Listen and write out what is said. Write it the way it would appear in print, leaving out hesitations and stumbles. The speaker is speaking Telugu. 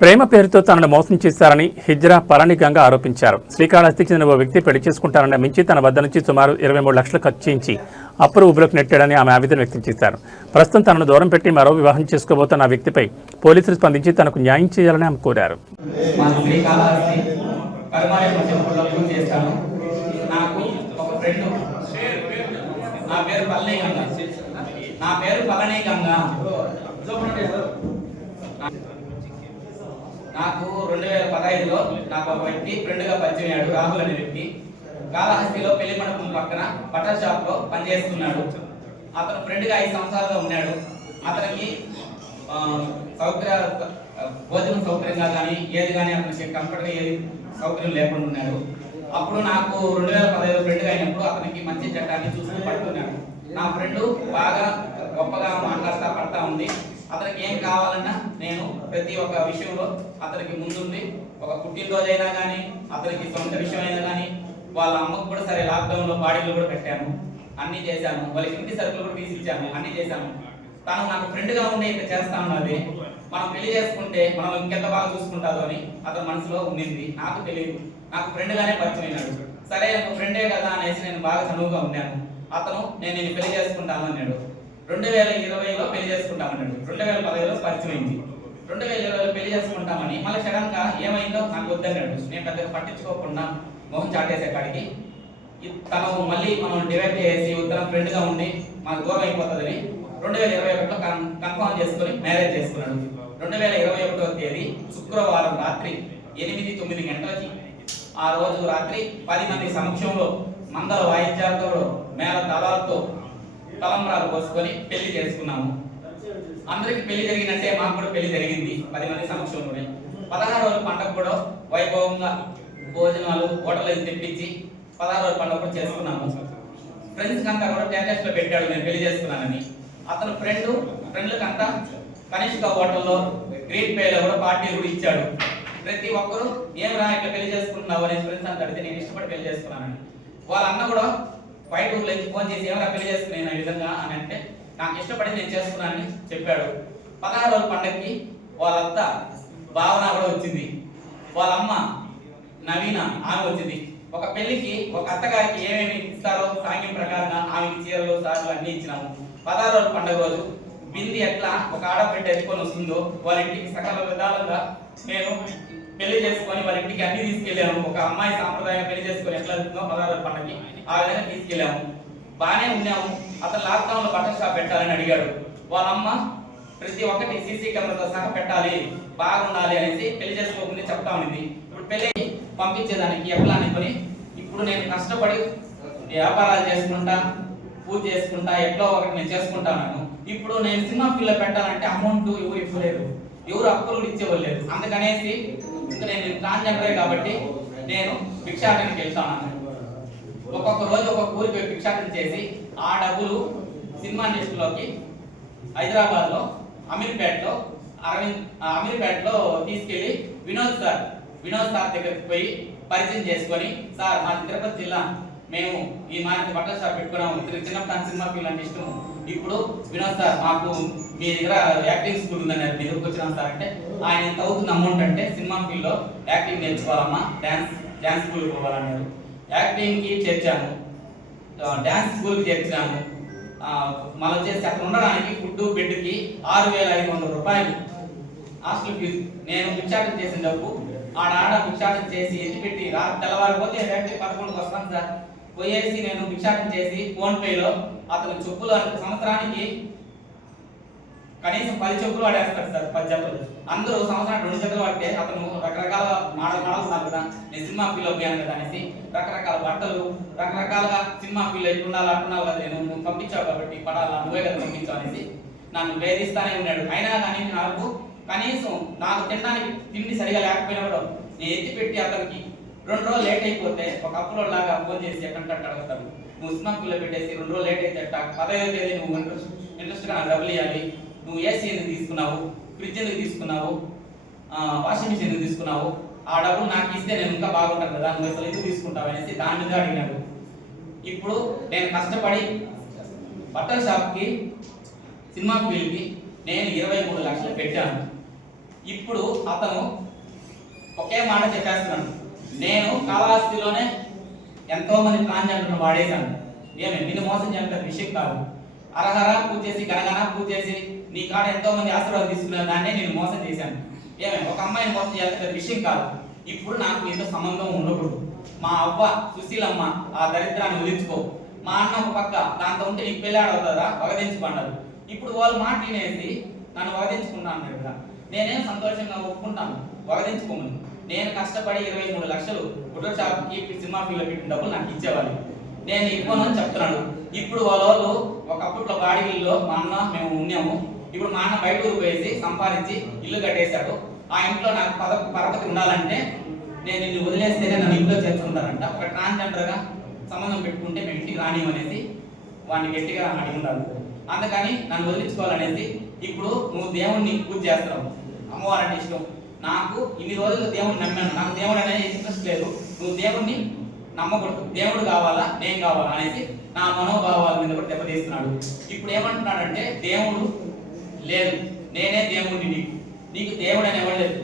ప్రేమ పేరుతో తనను మోసం చేశారని హిజ్రా పళని గంగ ఆరోపించారు. శ్రీకాళహస్తికి చెందిన ఓ వ్యక్తి పెళ్లి చేసుకుంటారని మించి తన వద్ద నుంచి సుమారు 23 లక్షలు ఖర్చించి అప్పులు ఊబిలోకి నెట్టాడని ఆమె ఆవేదన వ్యక్తం చేశారు. ప్రస్తుతం తనను దూరం పెట్టి మరో వివాహం చేసుకోబోతున్న ఆ వ్యక్తిపై పోలీసులు స్పందించి తనకు న్యాయం చేయాలని ఆమె కోరారు. నాకు 2015లో నాకు ఒక వ్యక్తి ఫ్రెండ్గా పరిచయం అయ్యాడు. రాహుల్ అనే వ్యక్తి కాళహస్తిలో పెళ్లి మండపం పక్కన బట్టల షాప్లో పనిచేస్తున్నాడు. అతను ఫ్రెండ్గా 5 సంవత్సరాలుగా ఉన్నాడు. అతనికి భోజనం సౌకర్యంగా కానీ ఏది కానీ అతనికి కంఫర్ట్గా ఏది సౌకర్యం లేకుండా ఉన్నాడు. అప్పుడు నాకు 2015లో ఫ్రెండ్గా అయినప్పుడు అతనికి మంచి చట్టాన్ని చూస్తూ పడుతున్నాడు. నా ఫ్రెండ్ బాగా గొప్పగా మాట్లాడుతూ పడతా ఉంది. అతనికి ఏం కావాలన్నా నేను ప్రతి ఒక్క విషయంలో అతనికి ముందుండి, ఒక పుట్టినరోజు అయినా కానీ అతనికి సొంత విషయం అయినా కానీ వాళ్ళ అమ్మకు కూడా సరే లాక్డౌన్లో బాడీలు కూడా పెట్టాను, అన్నీ చేశాను. వాళ్ళకి ఇంటి సరుకులు కూడా తీసిచ్చాను, అన్నీ చేశాను. తను నాకు ఫ్రెండ్గా ఉండి ఇంత చేస్తా ఉన్నది. మనం పెళ్లి చేసుకుంటే మనం ఇంకెంత బాగా చూసుకుంటాదో అని అతని మనసులో ఉండింది. నాకు తెలియదు, నాకు ఫ్రెండ్గానే పరిచయం అయినాడు. సరే ఒక ఫ్రెండే కదా అనేసి నేను బాగా చనువుగా ఉన్నాను. అతను నేను పెళ్లి చేసుకుంటాను అన్నాడు. 2020లో పెళ్లి చేసుకుంటామన్నాడు. 2015లో పరిచయం అయింది. 2020లో పెళ్లి చేసుకుంటామని మళ్ళీ సడన్ గా ఏమైందో నాకు వద్దన్నాడు. నేను పెద్దగా పట్టించుకోకుండా మొహం చాటేసే కాడికి తను మళ్ళీ మనం డివైడ్ చేసి ఉత్తరం ఫ్రెండ్గా ఉండి మాకు దూరం అయిపోతుందని 2021లో కన్ఫర్మ్ చేసుకుని మ్యారేజ్ చేసుకున్నాడు. 2021వ తేదీ శుక్రవారం రాత్రి 8-9 గంటలకి ఆ రోజు రాత్రి 10 మంది సమక్షంలో మంగళ వాయిద్యాలతో మేళ తాళాలతో తలంబ్రాలు పోసుకొని పెళ్లి చేసుకున్నాము. అందరికి పెళ్లి జరిగినట్టే మాకు కూడా పెళ్లి జరిగింది 10 మంది సమక్షంలోనే. 16 రోజుల పండుగ కూడా వైభవంగా భోజనాలు హోటల్ తెప్పించి 16 రోజుల పండుగ కూడా చేసుకున్నాము. ఫ్రెండ్స్ అంతా కూడా స్టేటస్ లో పెట్టాడు నేను పెళ్లి చేసుకున్నానని. అతను ఫ్రెండ్లకంతా కనిష్క హోటల్లో గ్రీన్ పేలో కూడా పార్టీలు కూడా ఇచ్చాడు. ప్రతి ఒక్కరు ఏం రా ఇట్లా పెళ్లి చేసుకుంటున్నావు అనే ఫ్రెండ్స్ అంతా అడిగితే నేను ఇష్టపడి పెళ్లి చేసుకున్నానని. వాళ్ళ అన్న కూడా బయట ఊర్లో ఫోన్ చేసి ఏమైనా పెళ్లి చేసుకున్నాను ఈ విధంగా అని అంటే నాకు ఇష్టపడి నేను చేసుకున్నానని చెప్పాడు. 16 రోజుల పండుగకి వాళ్ళంతా భావన కూడా వచ్చింది, వాళ్ళ అమ్మ నవీన ఆమె వచ్చింది. ఒక పెళ్లికి ఒక అత్తగారికి ఏమేమి ఇస్తారో సాంగ్యం ప్రకారంగా ఆమెకి చీరలు సార్లు అన్ని ఇచ్చినాము. 16 రోజుల పండుగ రోజు బింది ఎట్లా ఒక ఆడబిడ్డ ఎత్తుకొని వస్తుందో వాళ్ళ ఇంటికి సకల విధాలుగా నేను పెళ్లి చేసుకొని వాళ్ళ ఇంటికి అన్ని తీసుకెళ్ళాము. ఒక అమ్మాయి సాంప్రదాయంగా పెళ్లి చేసుకొని ఎట్లా వెళ్తుందో 16 రోజుల పండుగకి ఆ విధంగా తీసుకెళ్ళాము. బాగానే ఉన్నాము. అతను లాక్డౌన్ లో బట్టల షాప్ పెట్టాలని అడిగాడు. వాళ్ళ అమ్మ ప్రతి ఒక్కటి సీసీ కెమెరాతో సహా పెట్టాలి, బాగుండాలి అనేసి పెళ్లి చేసుకోకుండా చెప్తా ఉంది. ఇప్పుడు పెళ్లి పంపించేదానికి ఎట్లా అనుకొని ఇప్పుడు నేను కష్టపడి వ్యాపారాలు చేసుకుంటా పూజ చేసుకుంటా ఎట్లా ఒకటి నేను చేసుకుంటాను. ఇప్పుడు నేను సినిమా ఫీల్డ్ లో పెట్టాలంటే అమౌంట్ ఎవరు ఇవ్వలేరు, ఎవరు అప్పులు కూడా ఇచ్చేవాళ్ళు. అందుకనేసి ఇంకా నేను ట్రాన్స్జెండరే కాబట్టి నేను భిక్షాటనకి వెళ్తాను. ఒక్కొక్క రోజు ఒక్కొక్క ఊరికి భిక్షాటన చేసి ఆ డబ్బులు సినిమా ఇండస్ట్రీలోకి హైదరాబాద్లో అమీర్పేటలో తీసుకెళ్లి వినోద్ సార్ దగ్గరికి పోయి పరిచయం చేసుకొని, సార్ మాది తిరుపతి జిల్లా, మేము ఈ మాది బట్టల షాప్ పెట్టుకున్నాము, చిన్నప్పుడు సినిమా ఫీల్డ్ అంటే ఇష్టము. ఇప్పుడు వినోద్ సార్ మాకు మీ దగ్గర యాక్టింగ్ స్కూల్ ఉందని మీ దగ్గరకు వచ్చినాం సార్ అంటే ఆయన ఎంత అవుతుంది అమౌంట్ అంటే సినిమా ఫీల్డ్లో యాక్టింగ్ నేర్చుకోవాలమ్మా, డ్యాన్స్ స్కూల్కి పోవాలన్నారు. యాక్టింగ్కి చేర్చాము, డ్యాన్స్ స్కూల్కి చేర్చాము. మళ్ళీ వచ్చేసి అక్కడ ఉండడానికి ఫుడ్ బెడ్కి 6,500 రూపాయలు హాస్టల్ ఫీజు. నేను భిక్షాటన చేసిన డబ్బు ఆడ భిక్షాటన చేసి ఎత్తిపెట్టి తెల్లవారిపోతే ఫ్యాక్టరీ 11కి వస్తాను సార్ పోయేసి నేను భిక్షాటన చేసి ఫోన్ పేలో అతను చెప్పులు సంవత్సరానికి కనీసం 10 చెప్పులు వాడేస్తాడు సార్. 10 జతలు అందరూ సంవత్సరానికి 2 జతలు వాడితే అతను రకరకాల మోడల్స్ నాకు కదా నేను సినిమా ఫీల్ అయ్యాను కదా అనేసి రకరకాల బట్టలు రకరకాలుగా సినిమా ఫీల్ ఎట్లుండాలి అట్టున్నావు కదా నేను పంపించావు కాబట్టి పడాలా నువ్వే కదా పంపించావు అనేసి నన్ను వేధిస్తానే ఉన్నాడు. అయినా కానీ నాకు కనీసం నాకు తినడానికి తిండి సరిగా లేకపోయినా కూడా నేను ఎత్తిపెట్టి అతనికి 2 రోజులు లేట్ అయిపోతే ఒక అప్పులో లాగా ఫోన్ చేసి ఎక్కడంటే అడుగుతాడు, నువ్వు సినిమా ఫీల్లో పెట్టేసి 2 రోజులు లేట్ అయితే 15వ తేదీ నువ్వు ఇంట్రెస్ట్గా నాకు డబ్బులు ఇవ్వాలి, నువ్వు ఏసీ ఎందుకు తీసుకున్నావు, ఫ్రిడ్జ్ ఎందుకు తీసుకున్నావు, వాషింగ్ మిషన్ ఎందుకు తీసుకున్నావు, ఆ డబ్బులు నాకు ఇస్తే నేను ఇంకా బాగుంటాను కదా, నువ్వు అసలు ఎందుకు తీసుకుంటావు అనేసి దాని మీద అడిగినాడు. ఇప్పుడు నేను కష్టపడి బట్టల షాప్కి సినిమా ఫీల్డ్కి నేను 23 లక్షలు పెట్టాను. ఇప్పుడు అతను ఒకే మాట చెప్పేస్తున్నాడు, నేను కాళహస్తిలోనే ఎంతో మంది ట్రాన్స్జెండర్ను వాడేశాను. నిన్ను మోసం చేయడం విషయం కాదు. అరహర పూజ చేసి గనగన పూజ చేసి నీ కాడ ఎంతో మంది ఆశీర్వాదం తీసుకున్న దాన్నే నేను మోసం చేశాను. ఒక అమ్మాయిని మోసం చేయాల్సిన విషయం కాదు. ఇప్పుడు నాకు నీతో సంబంధం ఉండకూడదు. మా అవ్వ సుశీలమ్మ ఆ దరిద్రాన్ని వదిలించుకో. మా అన్న ఒక పక్క దాంతో ఉంటే నీకు పెళ్ళాడవుతుందా వగదించుకున్నాడు. ఇప్పుడు వాళ్ళు మాట వినేసి నన్ను వగదించుకున్నాను కదా, నేనేం సంతోషంగా ఒప్పుకుంటాను వగదించుకోమని. నేను కష్టపడి 23 లక్షలు ఫోటో షాప్కి సినిమా ఫీల్డ్లో పెట్టిన డబ్బులు నాకు ఇచ్చేవాళ్ళు. నేను ఇవ్వను అని చెప్తున్నాడు. ఇప్పుడు వాళ్ళు ఒకప్పట్లో బాడీల్లో మా అన్న మేము ఉన్నాము. ఇప్పుడు మా అన్న బయట ఊరు పోయేసి సంపాదించి ఇల్లు కట్టేశాడు. ఆ ఇంట్లో నాకు పరపతి ఉండాలంటే నేను నిన్ను వదిలేస్తేనే నన్ను ఇంట్లో చేర్చుకుంటానంట. ఒక ట్రాన్స్జెండర్గా సంబంధం పెట్టుకుంటే మేము ఇంటికి రానివనేసి వాడిని గట్టిగా అడిగి ఉండాలి. అందుకని నన్ను వదిలించుకోవాలనేసి ఇప్పుడు నువ్వు దేవుణ్ణి పూజ చేస్తున్నావు. అమ్మవారంటే ఇష్టం నాకు. ఇన్ని రోజులు దేవుడిని నమ్మాను, నాకు దేవుడు అనేది ఇంట్రెస్ట్ లేదు. నువ్వు దేవుణ్ణి నమ్మకూడదు, దేవుడు కావాలా నేను కావాలా అనేసి నా మనోభావాల మీద కూడా దెబ్బతీస్తున్నాడు. ఇప్పుడు ఏమంటున్నాడంటే దేవుడు లేదు, నేనే దేవుడిని, నీకు దేవుడు అని ఎవరు లేదు.